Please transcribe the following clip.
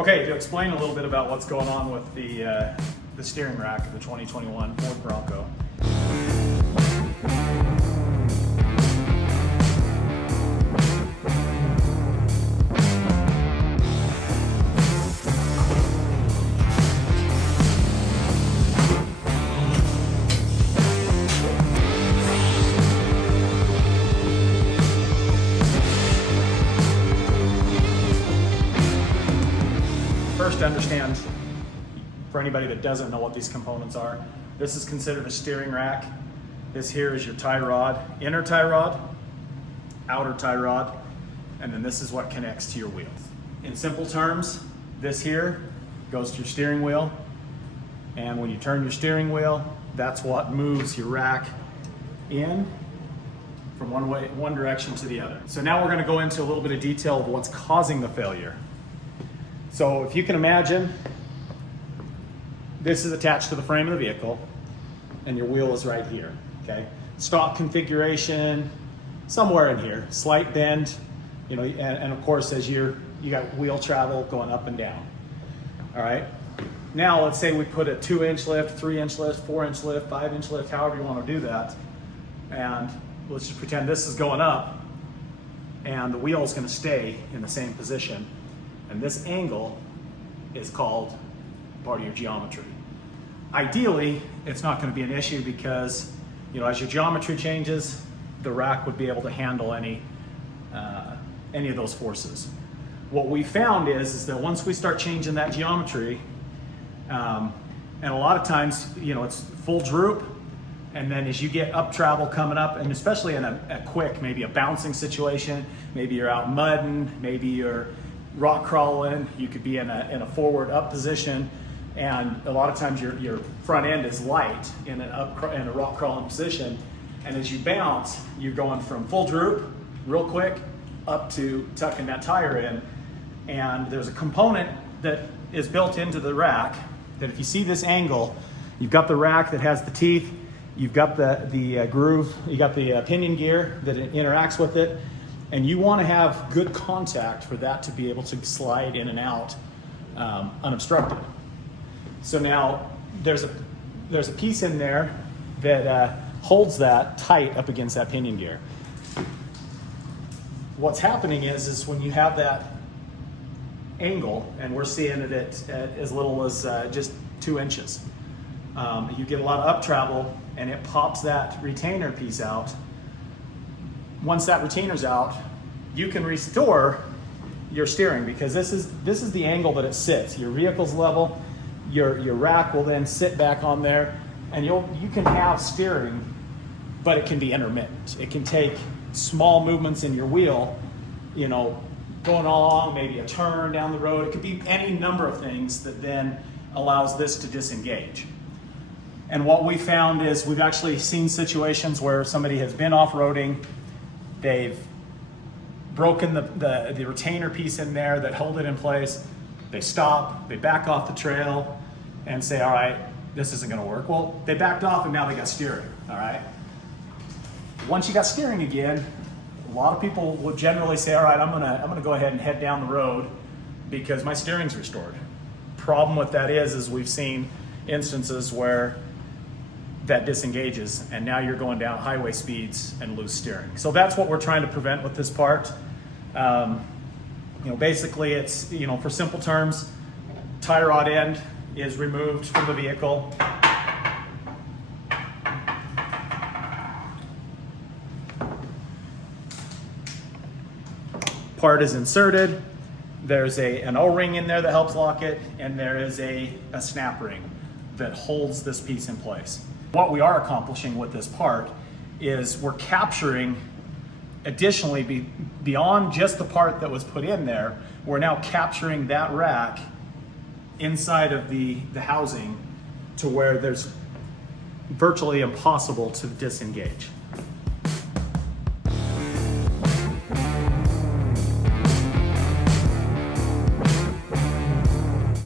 Okay, to explain a little bit about what's going on with the steering rack of the 2021 Ford Bronco. First, to understand, for anybody that doesn't know what these components are, this is considered a steering rack. This here is your tie rod, inner tie rod, outer tie rod, and then this is what connects to your wheels. In simple terms, this here goes to your steering wheel, and when you turn your steering wheel, that's what moves your rack in from one direction to the other. So now we're going to go into a little bit of detail of what's causing the failure. So if you can imagine, this is attached to the frame of the vehicle and your wheel is right here, okay? Stock configuration, somewhere in here, slight bend, you know, and of course as you got wheel travel going up and down, all right? Now let's say we put a 2-inch lift, 3-inch lift, 4-inch lift, 5-inch lift, however you want to do that, and let's just pretend this is going up and the wheel is going to stay in the same position. And this angle is called part of your geometry. Ideally, it's not going to be an issue because, you know, as your geometry changes, the rack would be able to handle any of those forces. What we found is that once we start changing that geometry, and a lot of times, you know, it's full droop, and then as you get up travel coming up, and especially in a quick, maybe a bouncing situation, maybe you're out mudding, maybe you're rock crawling, you could be in a forward up position, and a lot of times your front end is light in a rock crawling position, and as you bounce, you're going from full droop real quick up to tucking that tire in. And there's a component that is built into the rack that if you see this angle, you've got the rack that has the teeth, you've got the groove, you got the pinion gear that it interacts with it, and you want to have good contact for that to be able to slide in and out unobstructed. So now there's a piece in there that holds that tight up against that pinion gear. What's happening is when you have that angle, and we're seeing it at as little as just 2 inches, you get a lot of up travel and it pops that retainer piece out. Once that retainer's out, you can restore your steering because this is the angle that it sits. Your vehicle's level, your rack will then sit back on there, and you can have steering, but it can be intermittent. It can take small movements in your wheel, you know, going along, maybe a turn down the road. It could be any number of things that then allows this to disengage. And what we found is we've actually seen situations where somebody has been off-roading, they've broken the retainer piece in there that hold it in place. They stop, they back off the trail and say, all right, this isn't gonna work. Well, they backed off and now they got steering, all right? Once you got steering again, a lot of people will generally say, all right, I'm gonna go ahead and head down the road because my steering's restored. Problem with that is we've seen instances where that disengages and now you're going down highway speeds and lose steering. So that's what we're trying to prevent with this part. You know, basically it's, you know, for simple terms, tie rod end is removed from the vehicle. Part is inserted. There's an O-ring in there that helps lock it, and there is a snap ring that holds this piece in place. What we are accomplishing with this part is we're capturing additionally beyond just the part that was put in there, we're now capturing that rack inside of the housing to where there's virtually impossible to disengage.